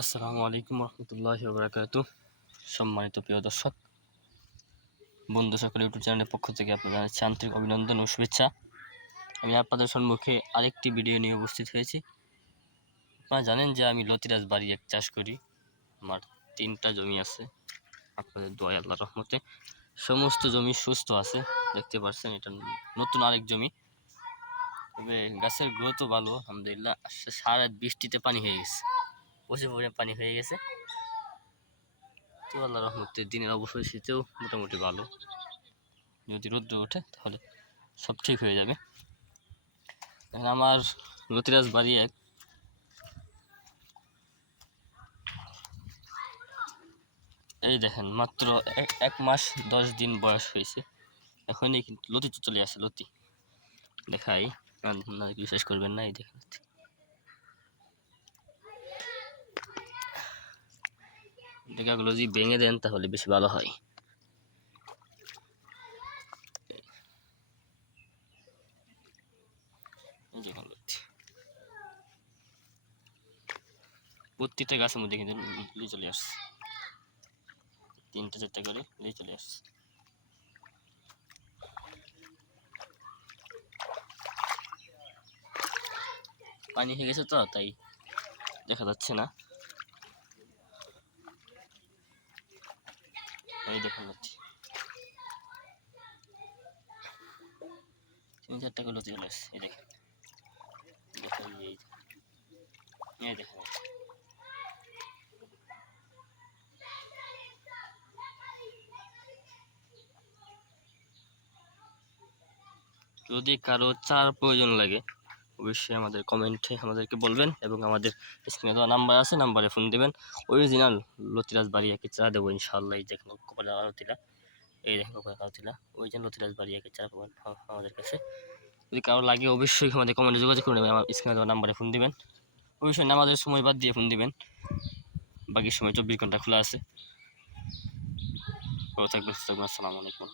আসসালামু আলাইকুম রহমতুল্লাহি ওয়া বারাকাতুহু। সম্মানিত প্রিয় দর্শক বন্ধু সকল ইউটিউব চ্যানেলের পক্ষ থেকে আপনাদের জানাচ্ছি আন্তরিক অভিনন্দন ও শুভেচ্ছা। আমি আপনাদের সম্মুখে আরেকটি ভিডিও নিয়ে উপস্থিত হয়েছি। আপনারা জানেন যে আমি লতিরাজ বাড়ি এক চাষ করি। আমার 3টা জমি আছে। আপনাদের দোয়ায় আল্লাহর রহমতে সমস্ত জমি সুস্থ আছে। দেখতে পাচ্ছেন এটা নতুন আরেক জমি। তবে গাছের গ্রোথও ভালো আলহামদুলিল্লাহ। সারা বৃষ্টিতে পানি হয়ে গেছে, প্রচুর পরিমাণে পানি হয়ে গেছে। তো আল্লাহর রহমতে দিনের অবশিষ্টেও মোটামুটি ভালো। যদি রোদ্র ওঠে তাহলে সব ঠিক হয়ে যাবে। এখন আমার লতিরাজ বাড়ি এই দেখেন মাত্র 1 মাস 10 দিন বয়স হয়েছে। এখনই কিন্তু লতি তো চলে আসে। লতি দেখাই, বিশ্বাস করবেন না। এই দেখেন ডেকাগুলো যদি ভেঙে দেন তাহলে বেশি ভালো হয়। প্রত্যেকটা গাছের মধ্যে কিন্তু লতি চলে আসছে, 3টা 4টা করে লতি চলে আসছে। পানি হয়ে গেছে তো তাই দেখা যাচ্ছে না। এই দেখুন লতি 3-4টা করে লতি চলে আসছে। এই দেখেন এই দেখেন যদি কারো চার প্রয়োজন লাগে অবশ্যই আমাদের কমেন্টে আমাদেরকে বলবেন এবং আমাদের স্ক্রিনে দেওয়া নাম্বার আছে, নাম্বারে ফোন দেবেন। অরিজিনাল লতিরাজ বাড়িয়াকে চা দেবো ইনশাআল্লাহ। এই দেখুন কপালের আরতিলা, এই দেখুন কপালের আরতিলা, অরিজিনাল লতিরাজ বাড়িয়াকে চা পাবেন আমাদের কাছে। যদি কারো লাগে অবশ্যই আমাদের কমেন্টে যোগাযোগ করে নেবেন, আমার স্ক্রিনে দেওয়া নাম্বারে ফোন দিবেন। অবশ্যই নামাজের সময় বাদ দিয়ে ফোন দিবেন, বাকি সময় 24 ঘন্টা খোলা আছে। ভালো থাকবেন, আসসালামু আলাইকুম।